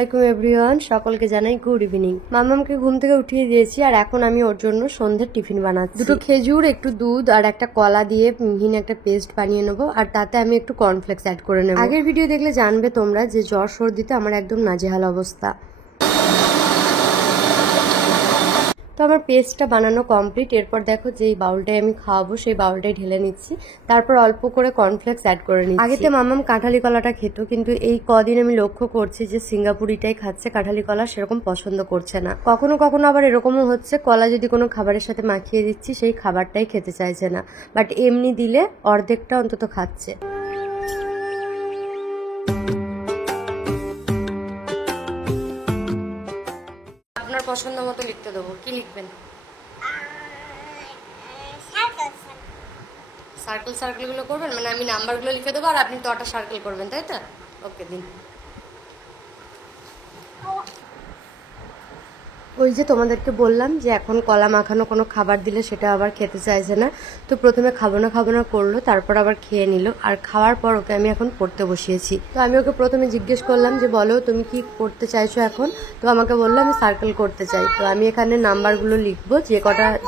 আলাইকুম এভরিওয়ান, সকলকে জানাই গুড ইভিনিং। মাম্মামকে ঘুম থেকে উঠিয়ে দিয়েছি আর এখন আমি ওর জন্য সন্ধ্যের টিফিন বানাচ্ছি। দুটো খেজুর, একটু দুধ আর একটা কলা দিয়ে মিহিন একটা পেস্ট বানিয়ে নেবো আর তাতে আমি একটু কর্নফ্লেক্স অ্যাড করে নেবো। আগের ভিডিও দেখলে জানবে তোমরা যে জ্বর সর্দিতে আমার একদম নাজেহাল অবস্থা। তো আমার পেস্টটা বানানো কমপ্লিট। এরপর দেখো যেই বাউলটাই আমি খাওয়াবো সেই বাউলটাই ঢেলে নিচ্ছি, তারপর অল্প করে কর্নফ্লেক্স অ্যাড করে নিচ্ছি। আগেতে মাম্মাম কাঁঠালি কলাটা খেত, কিন্তু এই কদিন আমি লক্ষ্য করছি যে সিঙ্গাপুরিটাই খাচ্ছে, কাঁঠালি কলা সেরকম পছন্দ করছে না। কখনো কখনো আবার এরকমও হচ্ছে কলা যদি কোনো খাবারের সাথে মাখিয়ে দিচ্ছি সেই খাবারটাই খেতে চাইছে না, বাট এমনি দিলে অর্ধেকটা অন্তত খাচ্ছে। আপনার পছন্দ মতো লিখতে দেবো, কি লিখবেন? সার্কেল সার্কেল গুলো করবেন, মানে আমি নাম্বারগুলো লিখে দেবো আর আপনি তোটা সার্কেল করবেন, তাই তো? ওকে দিন। ওই যে তোমাদেরকে বললাম যে এখন কলা মাখানো কোনো খাবার দিলে সেটা আবার খেতে চাইছে না, তো প্রথমে খাবো না করলো, তারপর আবার খেয়ে নিল। আর খাওয়ার পর ওকে আমি এখন পড়তে বসিয়েছি। তো আমি ওকে প্রথমে জিজ্ঞেস করলাম যে বলো তুমি কি করতে চাইছো এখন? তো আমাকে বললো আমি সার্কেল করতে চাই। তো আমি এখানে নাম্বারগুলো লিখবো,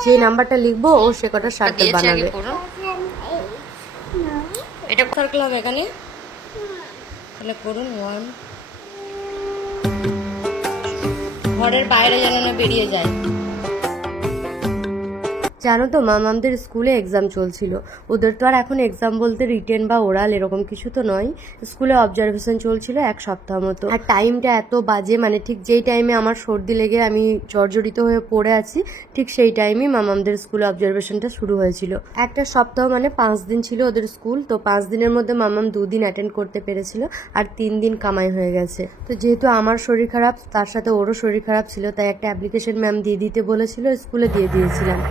যে নাম্বারটা লিখবো ও সে কটা সার্কেল বানাবে। এটা সার্কেল হবে এখানে, তাহলে করুন 1। ঘরের বাইরে যেন না বেরিয়ে যায়। জানো তো মামামদের স্কুলে এক্সাম চলছিল। ওদের তো আর এখন এক্সাম বলতে রিটেন বা ওরাল এরকম কিছু তো নয়, স্কুলে অবজারভেশন চলছিল 1 সপ্তাহ মতো। আর টাইমটা এত বাজে, মানে ঠিক যেই টাইমে আমার সর্দি লেগে আমি জর্জরিত হয়ে পড়ে আছি ঠিক সেই টাইমে মামামদের স্কুলে অবজারভেশনটা শুরু হয়েছিল। একটা সপ্তাহ মানে 5 দিন ছিল ওদের স্কুল। তো 5 দিনের মধ্যে মামাম 2 দিন অ্যাটেন্ড করতে পেরেছিল আর 3 দিন কামাই হয়ে গেছে। তো যেহেতু আমার শরীর খারাপ, তার সাথে ওরও শরীর খারাপ ছিল, তাই একটা অ্যাপ্লিকেশন ম্যাম দিয়ে দিতে বলেছিল, স্কুলে দিয়ে দিয়েছিলাম।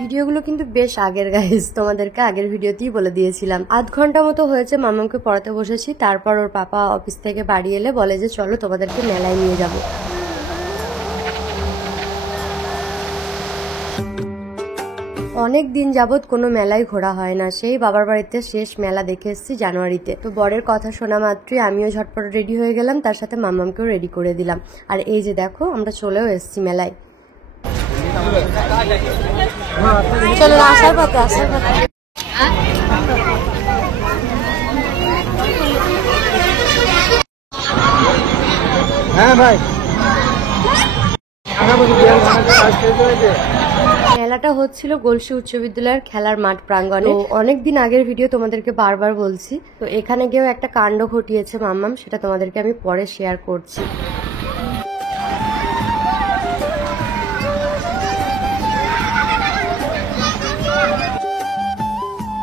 ভিডিওগুলো কিন্তু বেশ আগের গাইজ, তোমাদেরকে আগের ভিডিওতেই বলে দিয়েছিলাম। আধ ঘন্টা মতো হয়েছে মামামকে পড়াতে বসেছি। তারপর ওর পাপা অফিস থেকে বাড়ি এলে বলে যে চলো তোমাদেরকে মেলায় নিয়ে যাব। অনেক দিন যাবত কোনো মেলায় ঘোরা হয় না, সেই বাবার বাড়িতে শেষ মেলা দেখে এসেছি জানুয়ারিতে। তো বরের কথা শোনা মাত্রই আমিও ঝটপট রেডি হয়ে গেলাম, তার সাথে মামামকেও রেডি করে দিলাম। আর এই যে দেখো আমরা চলেও এসেছি মেলায়। চলো আসার পথে হ্যাঁ ভাই। মেলাটা হচ্ছিল গলসি উচ্চ বিদ্যালয়ের খেলার মাঠ প্রাঙ্গণে। অনেকদিন আগের ভিডিও তোমাদেরকে বারবার বলছি। তো এখানে গিয়েও একটা কাণ্ড ঘটিয়েছে মাম্মাম, সেটা তোমাদেরকে আমি পরে শেয়ার করছি।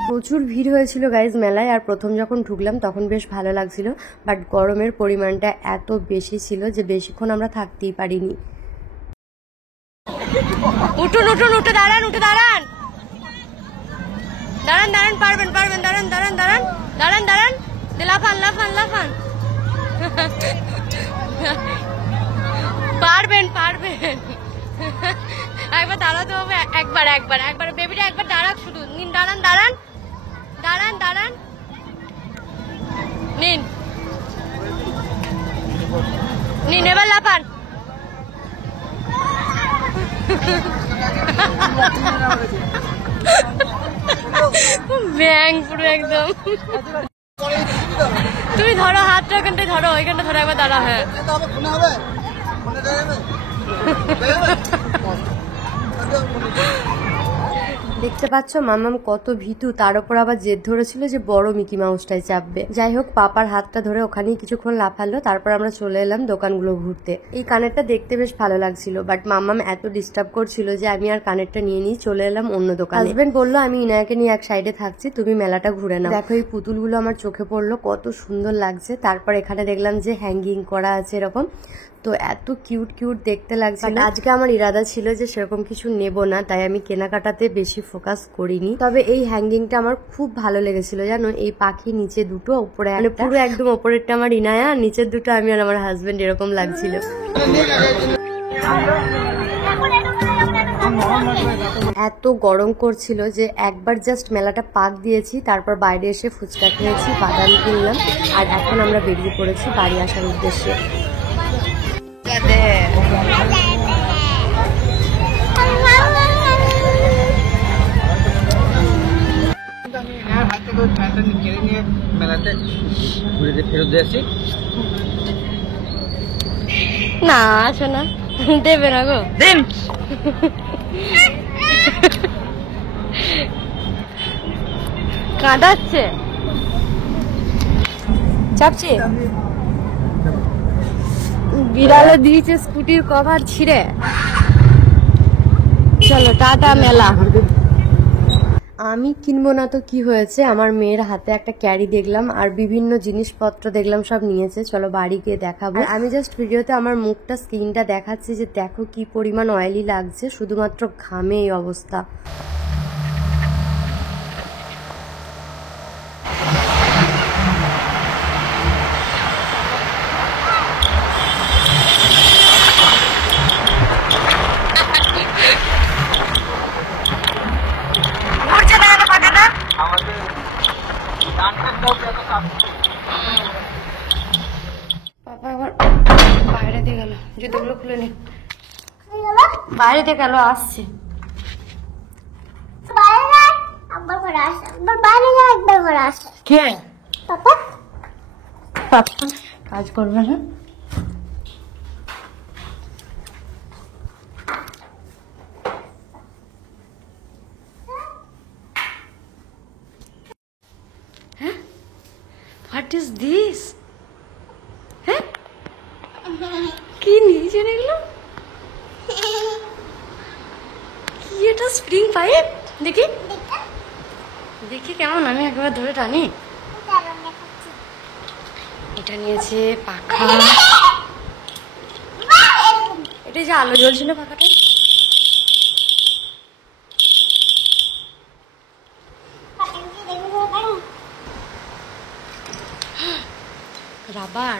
প্রচুর ভিড় হয়েছিল গাইজ মেলায়। আর প্রথম যখন ঢুকলাম তখন বেশ ভালো লাগছিল, বাট গরমের পরিমাণটা এত বেশি ছিল যে বেশিক্ষণ আমরা থাকতেই পারিনি। উঠুন উঠুন, উঠে দাঁড়ান, উঠে দাঁড়ান, দাঁড়ান দাঁড়ান, পারবেন পারবেন, দাঁড়ান দাঁড়ান দাঁড়ান দাঁড়ান দাঁড়ান, লাফান লাফান লাফান, পারবেন পারবেন। একবার দাঁড়াতে হবে, একবার একবার একবার বেবিটা একবার দাঁড়াক, শুধু নিন, দাঁড়ান দাঁড়ান দাঁড়ান দাঁড়ান, নিন নিন, এবার লাফান। ব্যাং পুরো একদম। তুমি ধরো হাতটা, ওইখানটায় ধরো, ওইখানটা ধরো, একবার দাঁড়া। হ্যাঁ দেখতে পাচ্ছ মামাম কত ভীতু, তার উপর আবার জেদ ধরেছিল যে বড় মিকি মাউসটাই চাপবে। যাই হোক পাপার হাতটা ধরে ওখানেই কিছুক্ষণ লাফালো, তারপর আমরা চলে এলাম দোকানগুলো ঘুরতে। এই কানেরটা দেখতে বেশ ভালো লাগছিল, বাট মামাম এত ডিস্টার্ব করছিল যে আমি আর কানেরটা নিয়ে নিয়ে চলে এলাম অন্য দোকানে। হাজবেন্ড বললো আমি ইনায়াকে নিয়ে এক সাইডে থাকছি, তুমি মেলাটা ঘুরে নাও। দেখো এই পুতুলগুলো আমার চোখে পড়লো, কত সুন্দর লাগছে। তারপর এখানে দেখলাম যে হ্যাঙ্গিং করা আছে এরকম, তো এত কিউট কিউট দেখতে লাগছে না। আজকে আমার ইরাদা ছিল যে সেরকম কিছু নেব না, তাই আমি কেনাকাটাতে বেশি ফোকাস করিনি। তবে এই হ্যাঙ্গিংটা আমার খুব ভালো লেগেছিল, জানো, এই পাখি নিচে দুটো, উপরে মানে পুরো একদম ওপরেরটা আমার ইনায়া, নিচের দুটো আমি আর আমার হাজবেন্ড, এরকম লাগছিল। এত গরম করছিল যে একবার জাস্ট মেলাটা পাক দিয়েছি, তারপর বাইরে এসে ফুচকা খেয়েছি, বাদাম কিনলাম, আর এখন আমরা বেরিয়ে পড়েছি বাড়ি আসার উদ্দেশ্যে। না আসো না, দেবে না গো, দেন কাঁদাচ্ছে, চাপছে। বিড়ালে দিয়েছে স্কুটির কভার ছিঁড়ে। চলো টাটা মেলা। আমি কিনবো না তো কি হয়েছে, আমার মেয়ের হাতে একটা ক্যারি দেখলাম আর বিভিন্ন জিনিসপত্র দেখলাম, সব নিয়েছে। চলো বাড়ি গিয়ে দেখাবো। আমি জাস্ট ভিডিওতে আমার মুখটা, স্কিনটা দেখাচ্ছি যে দেখো কি পরিমাণ অয়েলি লাগছে, শুধুমাত্র ঘামে এই অবস্থা। পাপা আবার বাইরে দিয়ে গেল, জুতোগুলো খুলে নি, বাইরে দিয়ে গেল, আসছে। কে পাপা? পাপা কাজ করবে না? হ্যাঁ, হোয়াট ইজ দিস? হ্যাঁ, কি নিয়েছে এগুলো? কি এটা, স্প্রিং পাইপ? দেখি দেখি কেমন, আমি একবার ধরে টানি। এটা নিয়েছে পাখা, এটা যে আলো জ্বলছিল পাখাটা। রাবার,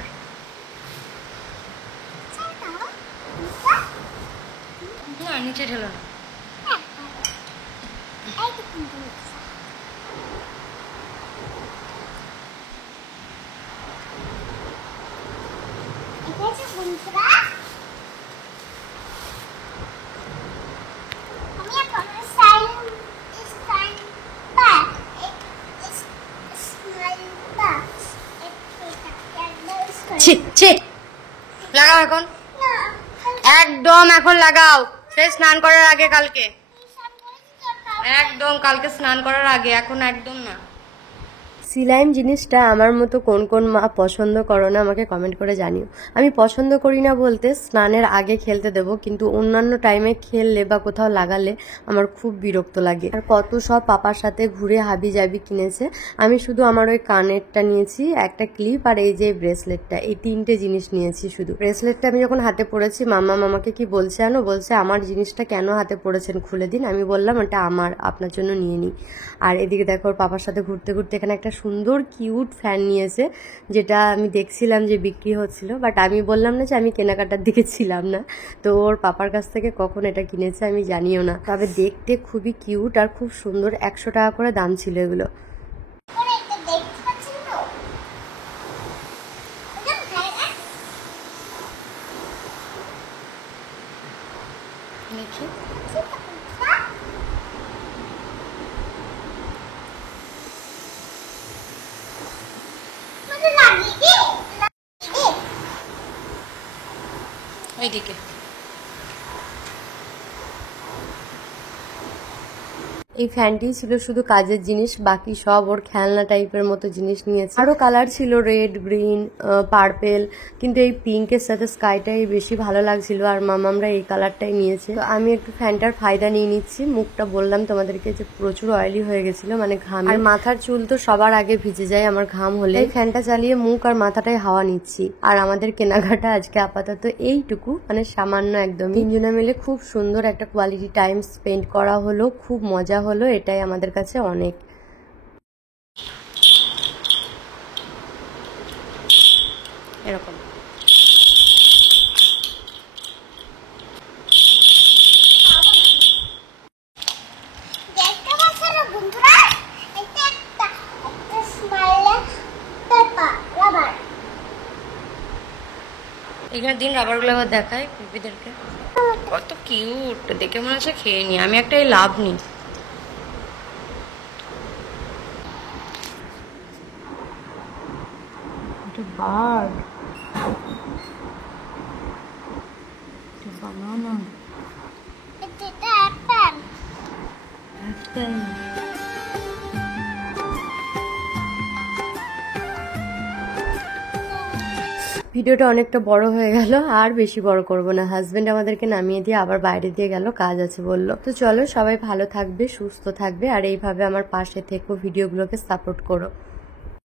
না নিচে ঢেলো না। লাগাও এখন, একদম এখন লাগাও, সে স্নান করার আগে, কালকে একদম, কালকে স্নান করার আগে, এখন একদম না। সিলাইম জিনিসটা আমার মতো কোন কোন মা পছন্দ করো না আমাকে কমেন্ট করে জানিও। আমি পছন্দ করি না বলতে স্নানের আগে খেলতে দেব, কিন্তু অন্যান্য টাইমে খেললে বা কোথাও লাগালে আমার খুব বিরক্ত লাগে। আর কত সব পাপার সাথে ঘুরে হাবি জাবি কিনেছে, আমি শুধু আমার ওই কানেরটা নিয়েছি, একটা ক্লিপ, আর এই যে ব্রেসলেটটা, এই তিনটে জিনিস নিয়েছি শুধু। ব্রেসলেটটা আমি যখন হাতে পড়েছি, মাম্মা মামাকে কি বলছে জানো, বলছে আমার জিনিসটা কেন হাতে পড়েছেন, খুলে দিন। আমি বললাম এটা আমার, আপনার জন্য নিয়ে নিই। আর এদিকে দেখো ওর পাপার সাথে ঘুরতে ঘুরতে এখানে একটা সুন্দর কিউট ফ্যান নিয়েছে, যেটা আমি দেখছিলাম যে বিক্রি হচ্ছিল, বাট আমি বললাম না যে আমি কেনাকাটার দিকে ছিলাম না, তো ওর পাপার কাছ থেকে কখন এটা কিনেছে আমি জানিও না, তবে দেখতে খুবই কিউট আর খুব সুন্দর। 100 টাকা করে দাম ছিল এগুলো। দেখি ওইদিকে এই ফ্যানটি ছিল শুধু কাজের জিনিস, বাকি সব ওর খেলনা টাইপের মতো জিনিস নিয়েছে। আরো কালার ছিল রেড, গ্রিন, পার্পেল, কিন্তু এই পিঙ্কের সাথে স্কাইটাই বেশি ভালো লাগছিল, আর মামামরা এই কালারটাই নিয়েছে। তো আমি একটু ফ্যানটার ফায়দা নিয়ে নিচ্ছি। মুখটা বললাম তোমাদেরকে যে প্রচুর অয়েলি হয়ে গেছিল, মানে ঘাম, আর মাথার চুল তো সবার আগে ভিজে যায় আমার ঘাম হলে। এই ফ্যানটা চালিয়ে মুখ আর মাথাটাই হাওয়া নিচ্ছি। আর আমাদের কেনাকাটা আজকে আপাতত এইটুকু, মানে সামান্য একদম। তিনজনে মিলে খুব সুন্দর একটা কোয়ালিটি টাইম স্পেন্ড করা হলো, খুব মজা হলো, এটাই আমাদের কাছে অনেক। এরকম এখানে দিন রাবারগুলো আবার দেখায় পিপিদেরকে, কত কিউট দেখে মনে হচ্ছে খেয়ে নি। আমি একটা এই লাভ নি। বার্ড বানানা ভিডিওটা অনেকটা বড় হয়ে গেল, আর বেশি বড় করব না। হাজবেন্ড আমাদেরকে নামিয়ে দিয়ে আবার বাইরে দিয়ে গেল, কাজ আছে বলল। তো চলো, সবাই ভালো থাকবে, সুস্থ থাকবে, আর এইভাবে আমার পাশে থেকো, ভিডিওগুলোকে সাপোর্ট করো।